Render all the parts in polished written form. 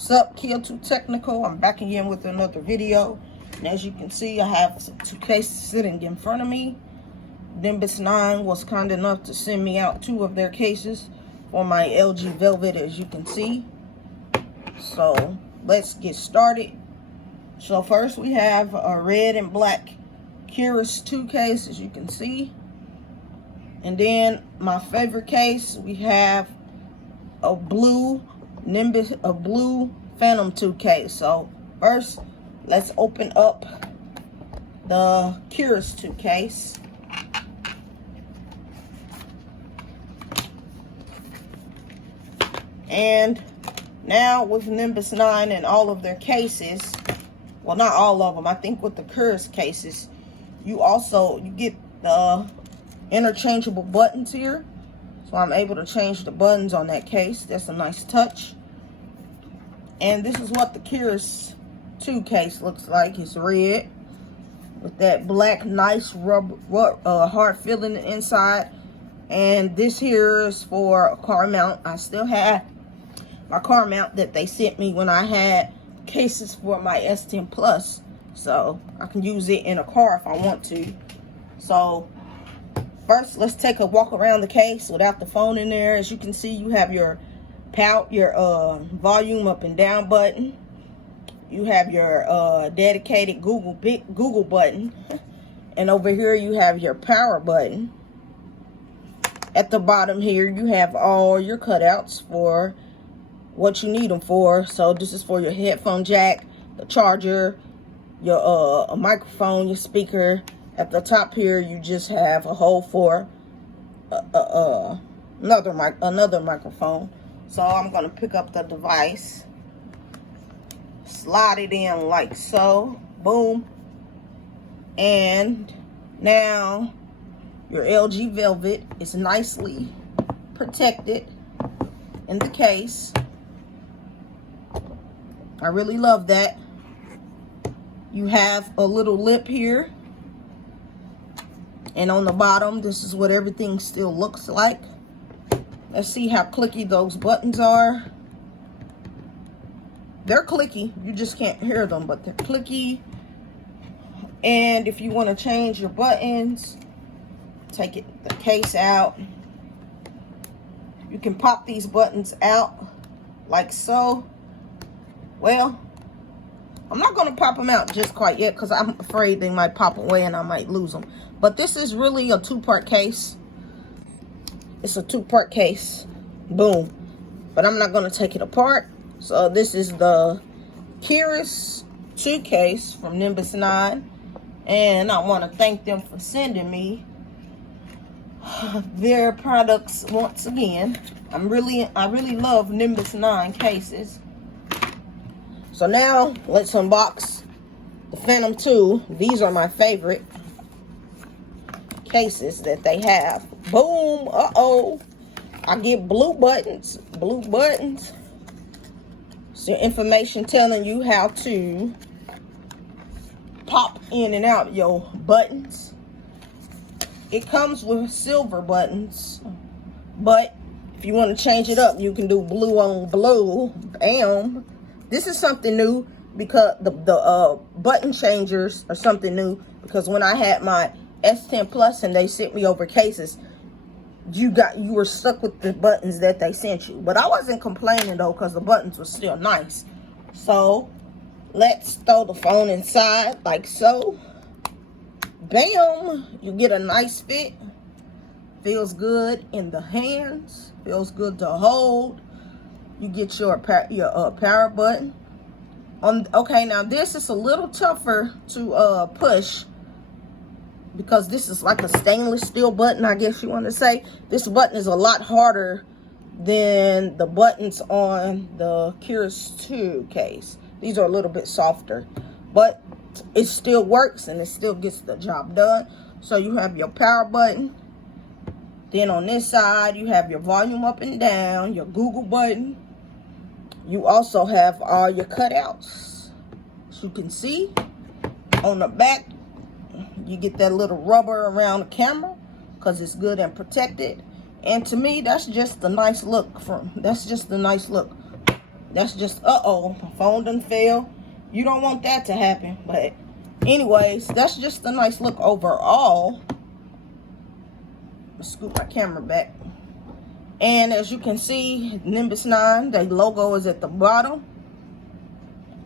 Sup, Kill2 Technical. I'm back again with another video. And as you can see, I have two cases sitting in front of me. Nimbus9 was kind enough to send me out 2 of their cases for my LG Velvet, as you can see. So let's get started. So first we have a red and black Curious 2 case, as you can see. And then my favorite case, we have a blue Phantom 2 case. So first, let's open up the Curious 2 case. And now with Nimbus9 and all of their cases, well, not all of them, I think with the Curious cases, you get the interchangeable buttons here. So I'm able to change the buttons on that case. That's a nice touch. And this is what the Curious 2 case looks like. It's red with that black nice rubber hard feeling inside. And this here is for a car mount. I still have my car mount that they sent me when I had cases for my S10 Plus. So I can use it in a car if I want to. So first, let's take a walk around the case without the phone in there. As you can see, you have your volume up and down button. You have your dedicated Google button. And over here, you have your power button. At the bottom here, you have all your cutouts for what you need them for. So this is for your headphone jack, the charger, your a microphone, your speaker. At the top here, you just have a hole for another microphone. So I'm going to pick up the device, slide it in like so, boom. And now your LG Velvet is nicely protected in the case. I really love that. You have a little lip here. And on the bottom, this is what everything still looks like. Let's see how clicky those buttons are. They're clicky. You just can't hear them, but they're clicky. And if you want to change your buttons, take the case out. You can pop these buttons out like so. Well, I'm not going to pop them out just quite yet because I'm afraid they might pop away and I might lose them. But this is really a 2-part case. It's a 2-part case. Boom. But I'm not going to take it apart. So this is the Curious 2 case from Nimbus9. And I want to thank them for sending me their products once again. I really love Nimbus9 cases. So now let's unbox the Phantom 2. These are my favorite cases that they have. Boom. Uh-oh. I get blue buttons. Blue buttons. It's your information telling you how to pop in and out your buttons. It comes with silver buttons, but if you want to change it up, you can do blue on blue. Bam. This is something new because the button changers are something new, because when I had my S10 Plus and they sent me over cases, you were stuck with the buttons that they sent you. But I wasn't complaining though, because the buttons were still nice. So let's throw the phone inside like so. Bam! You get a nice fit. Feels good in the hands. Feels good to hold. You get your power button. Okay, now this is a little tougher to push, because this is like a stainless steel button, I guess you want to say. This button is a lot harder than the buttons on the Curious 2 case. These are a little bit softer, but it still works and it still gets the job done. So you have your power button. Then on this side, you have your volume up and down, your Google button. You also have all your cutouts. As you can see, on the back, you get that little rubber around the camera because it's good and protected. And to me, that's just the nice look. That's just, uh-oh, my phone done fell. You don't want that to happen. But anyways, that's just a nice look overall. Let's scoot my camera back. And as you can see, Nimbus9, the logo is at the bottom.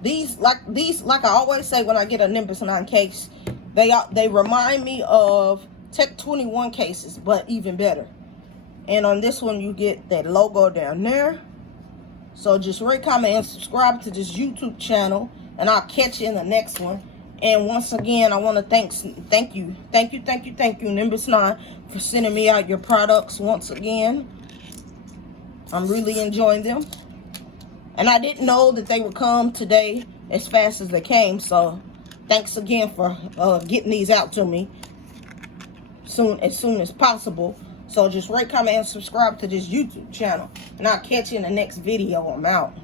These, like I always say when I get a Nimbus9 case, they remind me of Tech 21 cases, but even better. And on this one, you get that logo down there. So just rate, comment, and subscribe to this YouTube channel, and I'll catch you in the next one. And once again, I want to thank you, Nimbus9, for sending me out your products once again. I'm really enjoying them. And I didn't know that they would come today as fast as they came. So thanks again for getting these out to me as soon as possible. So just rate, comment, and subscribe to this YouTube channel. And I'll catch you in the next video. I'm out.